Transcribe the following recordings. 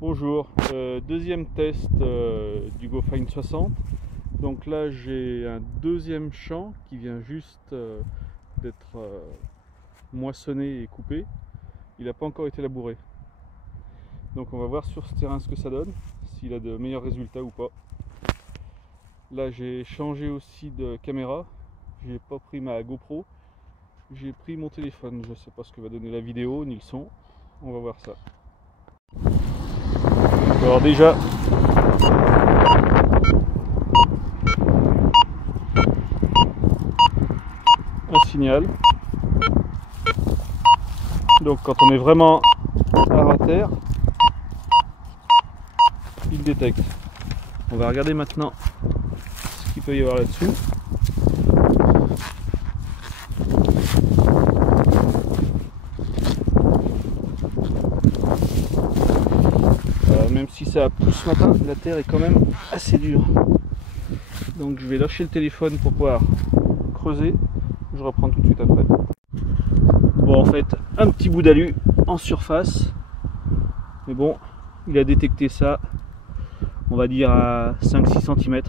Bonjour, deuxième test du GoFind 60. Donc là j'ai un deuxième champ qui vient juste d'être moissonné et coupé. Il n'a pas encore été labouré. Donc on va voir sur ce terrain ce que ça donne, s'il a de meilleurs résultats ou pas. Là j'ai changé aussi de caméra, j'ai pas pris ma GoPro, j'ai pris mon téléphone. Je sais pas ce que va donner la vidéo ni le son, on va voir ça. Alors déjà, un signal. Donc quand on est vraiment à terre, il détecte. On va regarder maintenant ce qu'il peut y avoir là-dessous. Même si ça pousse ce matin, la terre est quand même assez dure. Donc je vais lâcher le téléphone pour pouvoir creuser. Je reprends tout de suite après. Bon, en fait, un petit bout d'alu en surface. Mais bon, il a détecté ça, on va dire à 5-6 cm.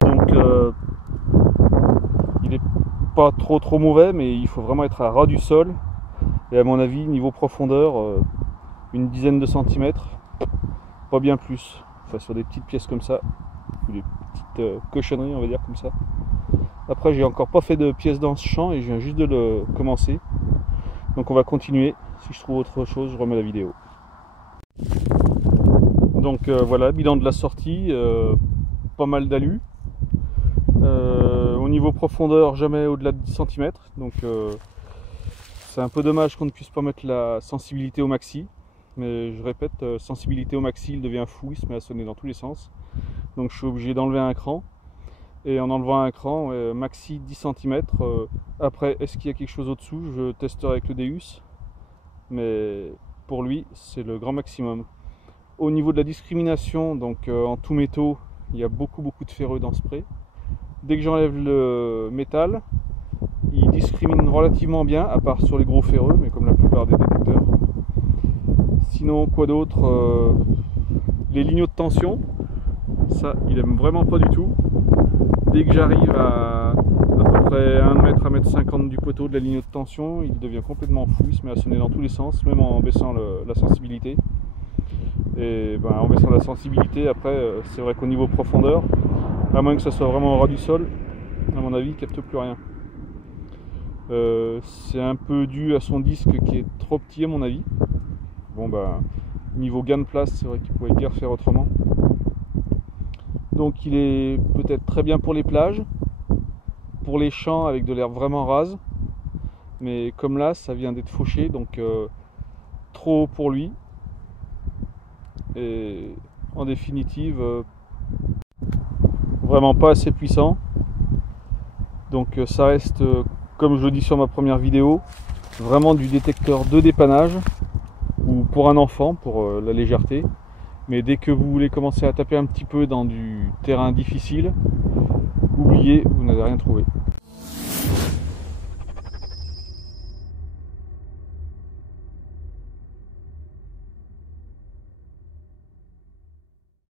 Donc il est pas trop mauvais, mais il faut vraiment être à ras du sol. Et à mon avis, niveau profondeur, une dizaine de centimètres, pas bien plus. Enfin, sur des petites pièces comme ça, ou des petites cochonneries, on va dire comme ça. Après, j'ai encore pas fait de pièces dans ce champ et je viens juste de le commencer. Donc on va continuer. Si je trouve autre chose, je remets la vidéo. Donc voilà, bilan de la sortie, pas mal d'alu. Au niveau profondeur, jamais au-delà de 10 cm. Donc c'est un peu dommage qu'on ne puisse pas mettre la sensibilité au maxi. Mais je répète, sensibilité au maxi, il devient fou, il se met à sonner dans tous les sens. Donc je suis obligé d'enlever un cran. Et en enlevant un cran, maxi 10 cm. Après, est-ce qu'il y a quelque chose au-dessous? Je testerai avec le Deus. Mais pour lui, c'est le grand maximum. Au niveau de la discrimination, donc en tout métaux, il y a beaucoup de ferreux dans ce spray. Dès que j'enlève le métal, il discrimine relativement bien, à part sur les gros ferreux, mais comme la plupart des détecteurs. Sinon, quoi d'autre? Les lignes de tension, ça, il aime vraiment pas du tout. Dès que j'arrive à peu près 1 mètre, 1,50 m du poteau de la ligne de tension, il devient complètement fou, il se met à sonner dans tous les sens, même en baissant la sensibilité. Et ben, en baissant la sensibilité, après, c'est vrai qu'au niveau profondeur, à moins que ça soit vraiment au ras du sol, à mon avis, il ne capte plus rien. C'est un peu dû à son disque qui est trop petit à mon avis. Bon ben, niveau gain de place, c'est vrai qu'il pourrait guère faire autrement. Donc il est peut-être très bien pour les plages, pour les champs avec de l'herbe vraiment rase. Mais comme là, ça vient d'être fauché, donc trop haut pour lui. Et en définitive, vraiment pas assez puissant. Donc ça reste, comme je le dis sur ma première vidéo, vraiment du détecteur de dépannage ou pour un enfant, pour la légèreté. Mais dès que vous voulez commencer à taper un petit peu dans du terrain difficile, oubliez, vous n'allez rien trouver.